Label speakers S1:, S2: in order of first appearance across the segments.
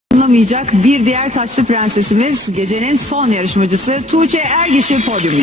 S1: Bulunamayacak bir diğer taçlı prensesimiz, gecenin son yarışmacısı Tuğçe Ergiş'i podyumda.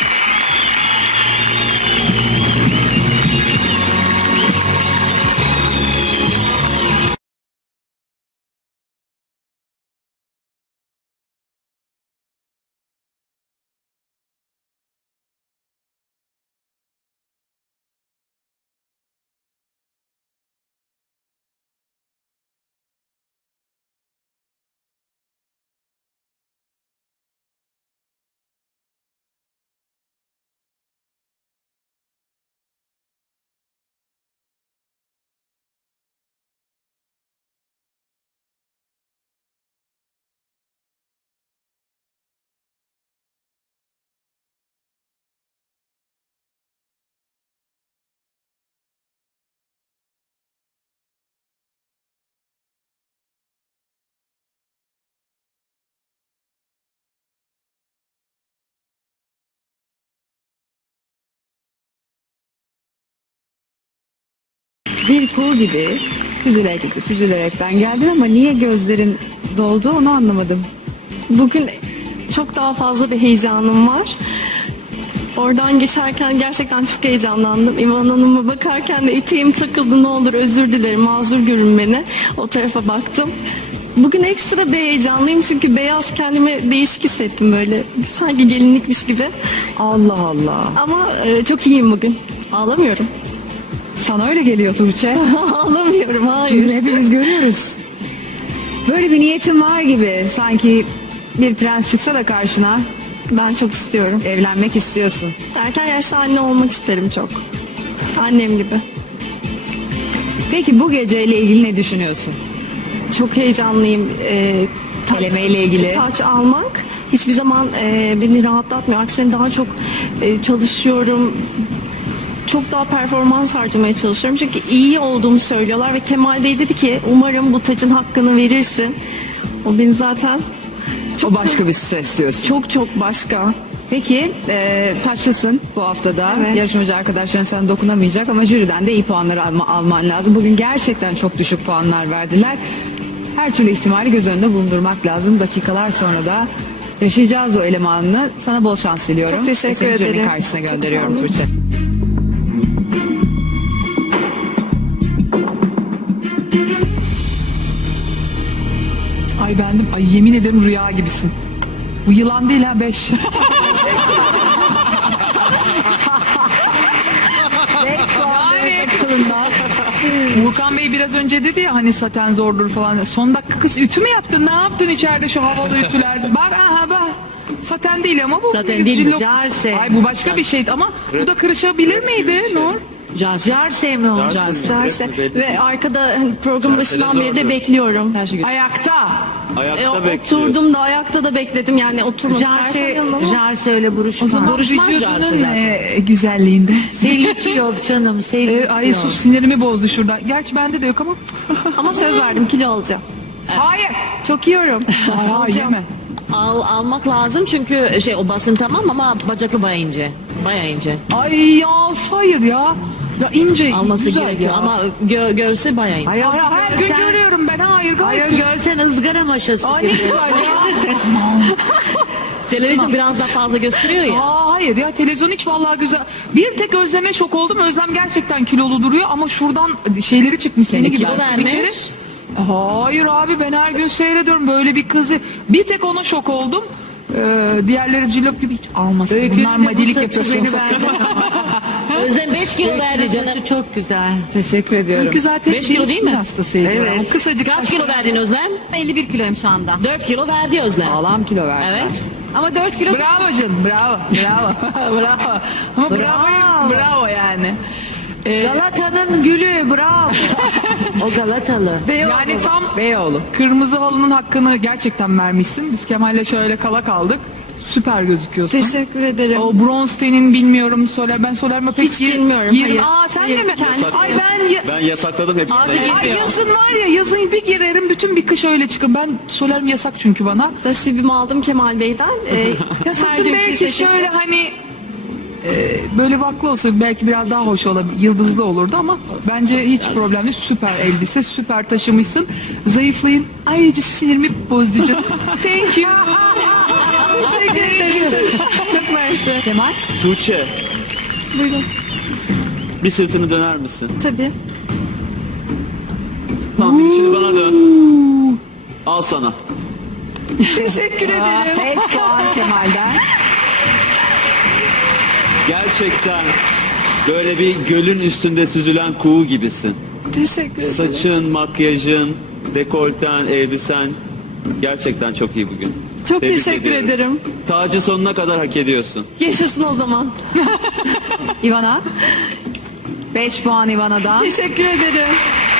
S1: Bir kuğu gibi süzülerekten geldin ama niye gözlerin doldu onu anlamadım.
S2: Bugün çok daha fazla bir heyecanım var. Oradan geçerken gerçekten çok heyecanlandım. İvan Hanım'a bakarken de eteğim takıldı, ne olur özür dilerim, mazur görün beni. O tarafa baktım. Bugün ekstra bir heyecanlıyım çünkü beyaz, kendimi değişik hissettim böyle. Sanki gelinlikmiş gibi.
S1: Allah Allah.
S2: Ama çok iyiyim bugün. Ağlamıyorum.
S1: Sana öyle geliyor Tuğçe.
S2: Ağlamıyorum, hayır.
S1: Hepimiz görüyoruz. Böyle bir niyetin var gibi. Sanki bir prens çıksa da karşına
S2: Ben çok istiyorum.
S1: evlenmek istiyorsun.
S2: Erken yaşta anne olmak isterim çok. Annem gibi.
S1: Peki bu geceyle ilgili ne düşünüyorsun?
S2: Çok heyecanlıyım.
S1: Elemeyle ilgili.
S2: Taç almak hiçbir zaman beni rahatlatmıyor. Aksine daha çok çalışıyorum. Çok daha performans harcamaya çalışıyorum. Çünkü iyi olduğumu söylüyorlar ve Kemal Bey dedi ki umarım bu tacın hakkını verirsin. O beni zaten
S1: O başka bir stres diyorsun.
S2: çok başka.
S1: Peki taçlısın bu haftada.
S2: Evet.
S1: Yarışmacı arkadaşların sana dokunamayacak ama jüriden de iyi puanları alman lazım. Bugün gerçekten çok düşük puanlar verdiler. Her türlü ihtimali göz önünde bulundurmak lazım. Dakikalar sonra da yaşayacağız o elemanını. Sana bol şans diliyorum.
S2: Çok teşekkür
S1: Seni jürinin
S2: ederim.
S1: karşısına
S2: Çok
S1: gönderiyorum
S2: sağ olun.
S1: Tuğçe.
S3: Ay bendim. Ay yemin ederim rüya gibisin. Bu yılan değil ha 5. Burkan Bey biraz önce dedi ya hani saten zordur falan. Son dakika kız ütü mü yaptın? Ne yaptın içeride şu havalı ütüler? Bak aha bak. Saten değil ama bu.
S4: Saten değil mi?
S3: cillop-
S4: Jarse.
S3: Ay bu başka bir şeydi ama bu da kırışabilir miydi Nur?
S4: Jarse mi o? Jarse.
S2: Derse. Ve arkada hani program başından beri de bekliyorum.
S3: Ayakta.
S5: Ayakta bekliyor.
S2: Oturdum da ayakta da bekledim yani oturmadım.
S4: Jarse, Jarse öyle buruşmaz.
S3: O zaman
S4: Buruşmaz Jarse
S3: vücudunun
S4: zaten.
S3: güzelliğinde.
S4: Sevgi yok canım, sevgi
S3: Ay
S4: yok.
S3: sus sinirimi bozdu şurada. Gerçi bende de yok ama.
S2: Ama söz verdim, kilo alacağım.
S3: Hayır.
S2: Çok yiyorum.
S3: Ay yeme.
S4: Almak lazım çünkü o basın tamam ama bacaklı bayağı ince. Bayağı ince.
S3: Ay ya hayır ya. Ya ince
S4: Alması
S3: güzel
S4: gerekiyor
S3: ya.
S4: ama görse bayağı ince.
S3: Hayır, her gün görüyorum ben hayır gayet.
S4: Hayır görsen ızgara maşası
S3: Ay ne
S4: gibi.
S3: güzel ya.
S4: Televizyon biraz daha fazla gösteriyor ya.
S3: Aa, hayır ya televizyon hiç vallahi güzel. Bir tek Özlem'e şok oldum. Özlem gerçekten kilolu duruyor ama şuradan şeyleri çıkmış seni gibi.
S4: kilo vermiş.
S3: kemikleri. Hayır abi ben her gün seyrediyorum böyle bir kızı. Bir tek ona şok oldum. Diğerleri cillop gibi hiç almasın. Bunlar madilik yapıyorsun.
S4: Özlem 5 kilo verdi canım. Çok güzel.
S1: Teşekkür ediyorum.
S3: Çünkü zaten
S4: 5 kilo
S3: bir
S4: değil mi?
S3: sinir hastasıydı.
S4: Evet.
S3: Kısacık
S4: Kaç kilo verdin Özlem?
S1: 51 kiloyum şu anda.
S4: 4 kilo verdi Özlem.
S1: Sağlam kilo verdi.
S4: Evet.
S1: Ama 4 kilo
S3: Bravo canım bravo. Bravo. Ama bravo yani.
S4: Galata'nın gülü bravo. O Galatalı.
S3: Yani tam
S1: Beyoğlu.
S3: kırmızı halının hakkını gerçekten vermişsin. Biz Kemal'le şöyle kala kaldık. Süper gözüküyorsun.
S2: Teşekkür ederim.
S3: O bronz tenin bilmiyorum Soler. Ben Soler'ime pek
S2: Hiç bilmiyorum, hayır.
S3: Aa sen
S2: Hayır,
S3: de mi?
S2: kendim-
S3: Ay
S5: Ben yasakladım hepsini.
S3: Ay yazın var ya yazın bir girerim bütün bir kış öyle çıkın. Ben Soler'im yasak çünkü bana.
S2: Nasibimi aldım Kemal Bey'den.
S3: Ya
S2: Her
S3: saçın
S2: gün
S3: belki
S2: bir sekiz-
S3: şöyle hani Böyle vaklı olsa belki biraz daha hoş olabilir, yıldızlı olurdu ama bence hiç problem değil. Süper elbise, süper taşımışsın. Zayıflayın. Ayrıca sinirimi bozdu canım. Thank you.
S2: Teşekkür ederim. Çok mersi.
S1: Kemal.
S5: Tuğçe,
S2: Buyurun.
S5: bir sırtını döner misin?
S2: Tabii.
S5: Tamam, bir şimdi bana dön. Al sana.
S2: Teşekkür ederim.
S1: 5 puan Kemal'den.
S5: Gerçekten böyle bir gölün üstünde süzülen kuğu gibisin.
S2: Teşekkür ederim.
S5: Saçın, makyajın, dekolten, elbisen gerçekten çok iyi bugün.
S2: Çok
S5: Tebrik
S2: teşekkür
S5: ediyorum.
S2: ederim.
S5: Tacı sonuna kadar hak ediyorsun.
S2: Yaşasın o zaman.
S1: Ivana. 5 puan Ivana'dan.
S2: Teşekkür ederim.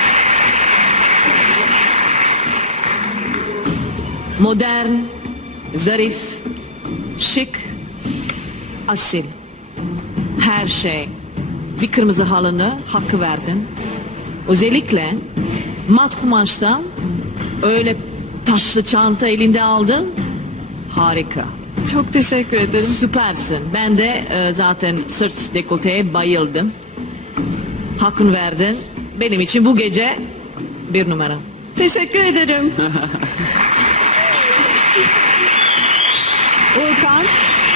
S4: Modern, zarif, şık, asil. Her şey. Bir kırmızı halını hakkı verdin. Özellikle mat kumaştan öyle taşlı çanta elinde aldın. Harika.
S2: Çok teşekkür ederim.
S4: Süpersin. Ben de zaten sırt dekolteye bayıldım. Hakkını verdin. Benim için bu gece bir numara.
S2: Teşekkür ederim.
S1: Urkan.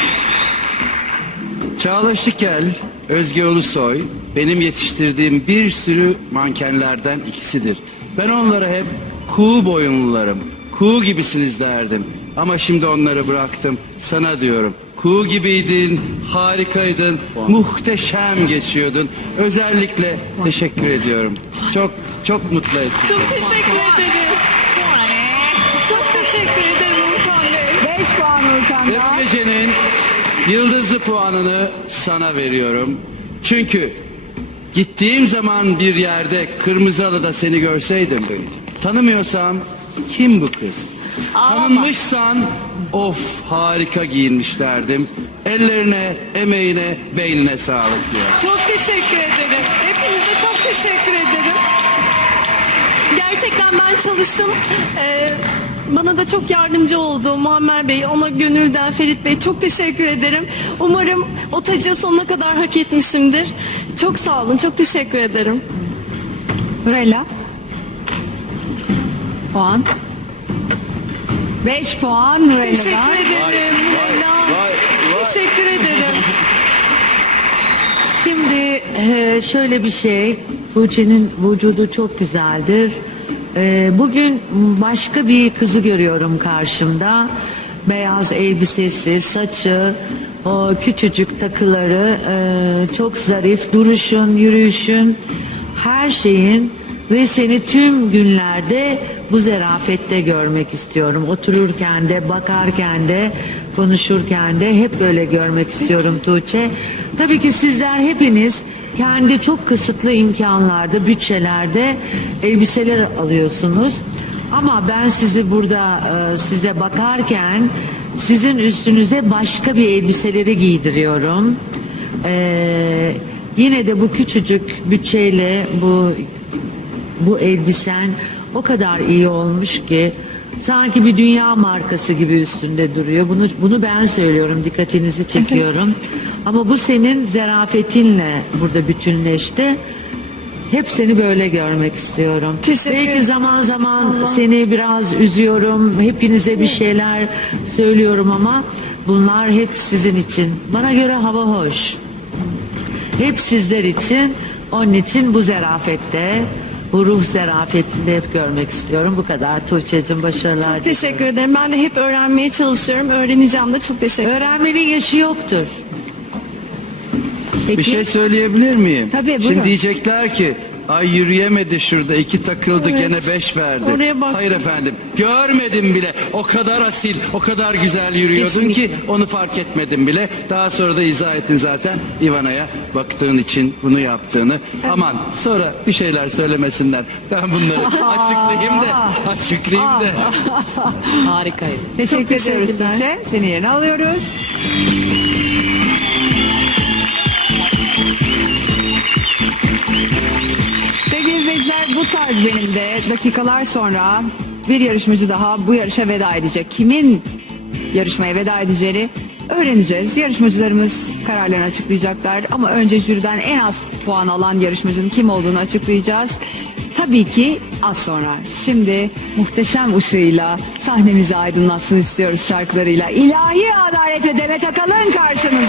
S6: Çağla Şikel, Özge Ulusoy benim yetiştirdiğim bir sürü mankenlerden ikisidir. Ben onlara hep kuğu boyunlularım, kuğu gibisiniz derdim. Ama şimdi onları bıraktım. Sana diyorum. Kuğu gibiydin, harikaydın, muhteşem geçiyordun. Özellikle teşekkür ediyorum. Çok mutlu ettin.
S2: Çok teşekkür ederim. Çok teşekkür ederim Urkan Bey.
S1: 5 puan
S6: Ve
S1: Urkan'dan.
S6: bu gecenin yıldızlı puanını sana veriyorum. Çünkü gittiğim zaman bir yerde kırmızı halıda seni görseydim, tanımıyorsam kim bu kız? Tanınmışsan of harika giyinmiş derdim. Ellerine, emeğine, beynine sağlık diyor.
S2: Çok teşekkür ederim. Hepinize çok teşekkür ederim. Gerçekten ben çalıştım. Bana da çok yardımcı oldu Muammer Bey. Ona gönülden Ferit Bey çok teşekkür ederim. Umarım o tacı sonuna kadar hak etmişimdir. Çok sağ olun. Çok teşekkür ederim.
S1: Nurella. Puan. 5 puan Nurella'dan.
S2: Teşekkür ederim. Leyla. Teşekkür ederim.
S7: Şimdi şöyle bir şey, Tuğçe'nin vücudu çok güzeldir. Bugün başka bir kızı görüyorum karşımda. Beyaz elbisesi, saçı, o küçücük takıları, çok zarif, duruşun, yürüyüşün, her şeyin ve seni tüm günlerde bu zerafette görmek istiyorum. Otururken de, bakarken de, konuşurken de hep böyle görmek istiyorum Tuğçe. Tabii ki sizler hepiniz kendi çok kısıtlı imkanlarda, bütçelerde elbiseler alıyorsunuz. Ama ben sizi burada size bakarken sizin üstünüze başka bir elbiseleri giydiriyorum. Yine de bu küçücük bütçeyle bu elbisen o kadar iyi olmuş ki sanki bir dünya markası gibi üstünde duruyor. Bunu ben söylüyorum, dikkatinizi çekiyorum. Ama bu senin zarafetinle burada bütünleşti. Hep seni böyle görmek istiyorum.
S2: Teşekkür
S7: Belki
S2: ederim.
S7: zaman
S2: Sağ
S7: zaman
S2: olun.
S7: seni biraz üzüyorum. Hepinize bir şeyler söylüyorum ama bunlar hep sizin için. Bana göre hava hoş. Hep sizler için. Onun için bu zarafette, bu ruh zarafetinde hep görmek istiyorum. Bu kadar Tuğçe'cim, başarılar.
S2: Çok teşekkür ederim. Ben de hep öğrenmeye çalışıyorum. Öğreneceğim de çok teşekkür ederim.
S7: Öğrenmenin yaşı yoktur.
S1: Peki.
S6: Bir şey söyleyebilir miyim?
S1: Tabii, buyurun.
S6: Şimdi diyecekler ki ay yürüyemedi şurada 2 takıldı
S2: Evet.
S6: gene 5 verdi.
S2: Oraya bak.
S6: Hayır efendim görmedim bile, o kadar asil, o kadar güzel yürüyordun
S4: Kesinlikle.
S6: ki onu fark etmedim bile. Daha sonra da izah ettin zaten Ivana'ya baktığın için bunu yaptığını. Aman sonra bir şeyler söylemesinler, ben bunları açıklayayım da.
S4: Harikaydı.
S1: Teşekkür ediyoruz
S2: teşekkürler.
S1: Tuğçe. Seni yerine alıyoruz. Sevgili izleyiciler, bu tarz benim de dakikalar sonra bir yarışmacı daha bu yarışa veda edecek. Kimin yarışmaya veda edeceğini Öğreneceğiz. Yarışmacılarımız kararlarını açıklayacaklar. Ama önce jüriden en az puan alan yarışmacının kim olduğunu açıklayacağız. Tabii ki az sonra. Şimdi muhteşem ışığıyla sahnemizi aydınlatsın istiyoruz şarkılarıyla. İlahi adalet